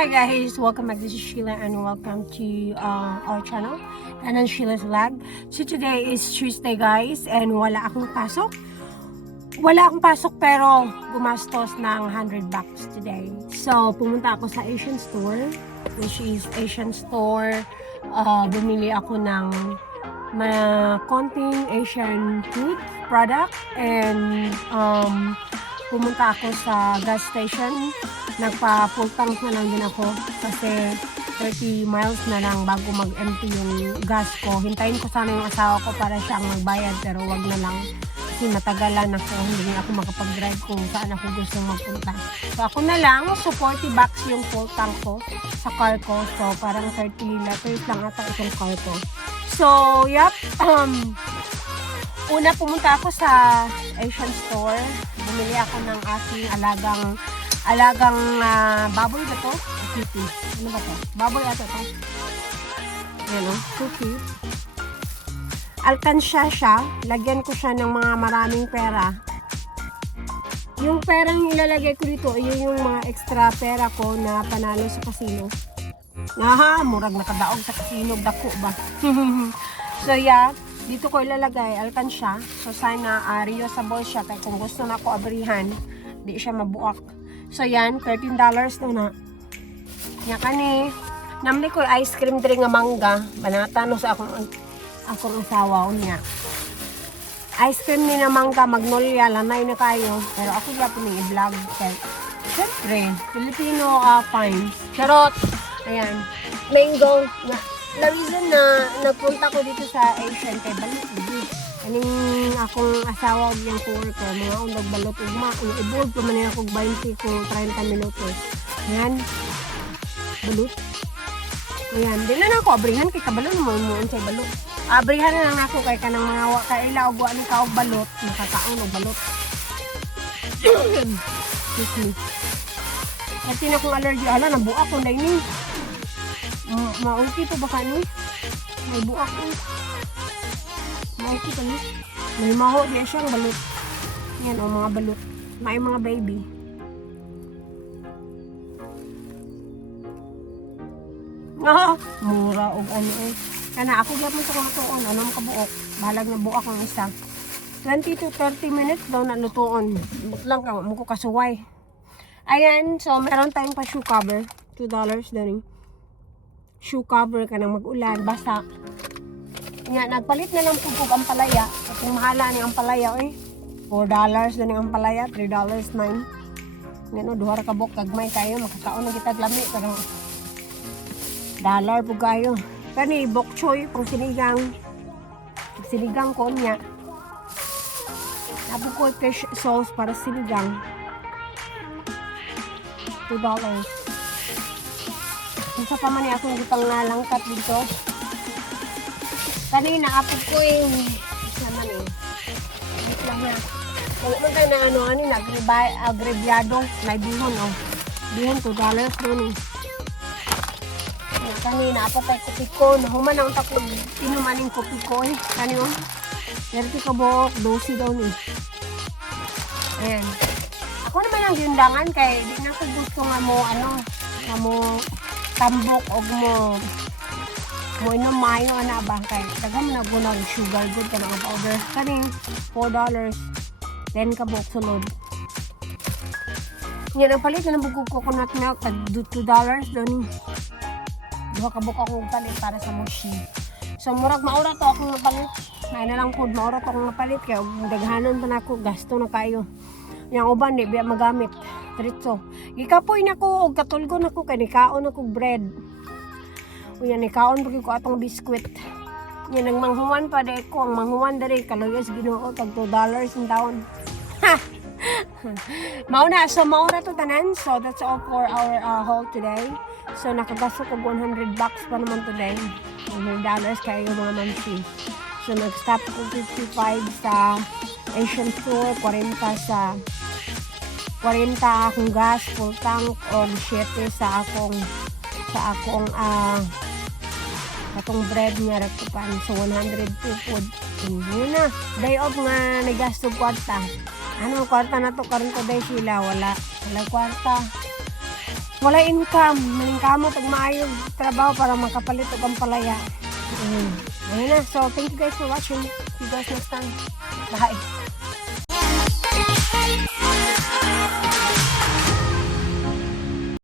Hi guys, welcome back. This is Sheila and welcome to our channel and on Sheila's Vlog. So today is Tuesday guys and wala akong pasok. Wala akong pasok pero gumastos ng 100 bucks today. So pumunta ako sa Asian store, which is Asian store. Bumili ako ng konting Asian food product and pumunta ako sa gas station. Nagpa-full tank na lang din ako kasi 30 miles na lang bago mag-empty yung gas ko. Hintayin ko sana yung asawa ko para siyang magbayad pero wag na lang kasi matagalan ako. Hindi ako makapag-drive kung saan ako gusto magpunta. So ako na lang, so 40 bucks yung full tank ko sa car ko. So parang 30 liters lang ata itong car ko. So yep, una pumunta ako sa Asian store. Bumili ako ng aking alagang baboy ba to? Kitty. Ano ba to? Baboy ata to. Ayan o, cookie. Alkansya siya. Lagyan ko siya ng mga maraming pera. Yung perang ilalagay ko dito, yun yung mga extra pera ko na panalo sa casino. Aha, murag nakadaog sa casino. Dako ba? So yeah, dito ko ilalagay alkansya. So sana reusable siya. Kaya kung gusto na ako abrihan, di siya mabuak. So yan, $13 na. Yan kani. Namli ko ice cream diri nga mangga. Banata no sa akong asawa niya. Ice cream ni na mangga, magnolia, lanay na kayo. Pero ako ya po i-vlog. Siyempre, Filipino fine. Charot. Ayan. Mango. The reason na nagpunta ko dito sa Asian kay balik. Aning akong asawa yung co-worker, mga undag balot ugma, i-board ko man yung akong 20 ko 30 minutos. Ayan, balot. Ayan, di na ako abrihan kay kabalo naman mo sa balot. Abrihan na lang ako kay kanang mga kaila o guwa ni kaog balot, nakakaon og balot. Excuse me. Kasi na akong allergy, ala, nabuak ko na ini. Maulti po ba ka ni? May buak ko. Maulti ka ni? May maho diya siyang balot. Yan o, mga balot. May mga baby. Mura o ano eh. Kana ako gyapon sa kong tuon, ano mo kabuok. Balag na buak ang isa. 20 to 30 minutes daw na lutuon. But lang ka, mo ko kasuway. Ayan, so meron tayong pa shoe cover. $2 din. Shoe cover ka nang mag-ulan, basa. Nga, nagpalit na lang pugog ang palaya. At yung mahala ni ang palaya, eh. $4 na ang palaya, $3.09. Nga no, duhar ka bok, kagmay kayo, makakaon na kita lami. Pero, dollar po kayo. Kani, bok choy, pang sinigang. Sinigang ko niya. Apo ko fish sauce para sinigang. $2. Isa pa man akong gutang nalangkat dito. Kanina apod ko yung naman eh. Dito lang na. Wala man tayo na ano na agrebyado. May bihon oh. Bihon $2 doon eh. Kanina apod tayo kopi ko. Nahuman ang takot. Inuman yung kopi ko eh. Kanina oh. Derti ka buhok. 12 daw eh. Ayan. Ako naman ang gindangan kay di na ko gusto nga mo nga mo tambok o mo inom mayo na ba kay daghan na gunang sugar good ka ng powder kaning $4 then kabok sulod nga nagpalit na ng bugog coconut milk tag $2 doon duha kabok akong palit para sa mochi so murag maura to akong napalit may na lang food maura to akong napalit kaya daghanon pa na ako gasto na kayo yang uban di biya magamit diretso gikapoy na ko og katulgo na ko kay nikaon ako bread unya nikaon pag ko atong biskwit yan ang manghuman pa dai ko ang manghuman diri kaluyos Ginoo tag $2 in taon mauna so maura to tanan so that's all for our haul today so nakagasto ko $100 pa naman today $100 kayo mga mamsi so nag-stop ko 55 sa Asian store 40 sa 40 akong gas full tank o 7 sa akong atong bread nga rakupan so 102 food yun na day off nga nagasto kwarta ano kwarta na to karon ko day sila wala kwarta wala income. Maningkamo pag maayo trabaho para makapalit og ang palaya. Ayun na. So, thank you guys for watching. See you guys next time. Bye.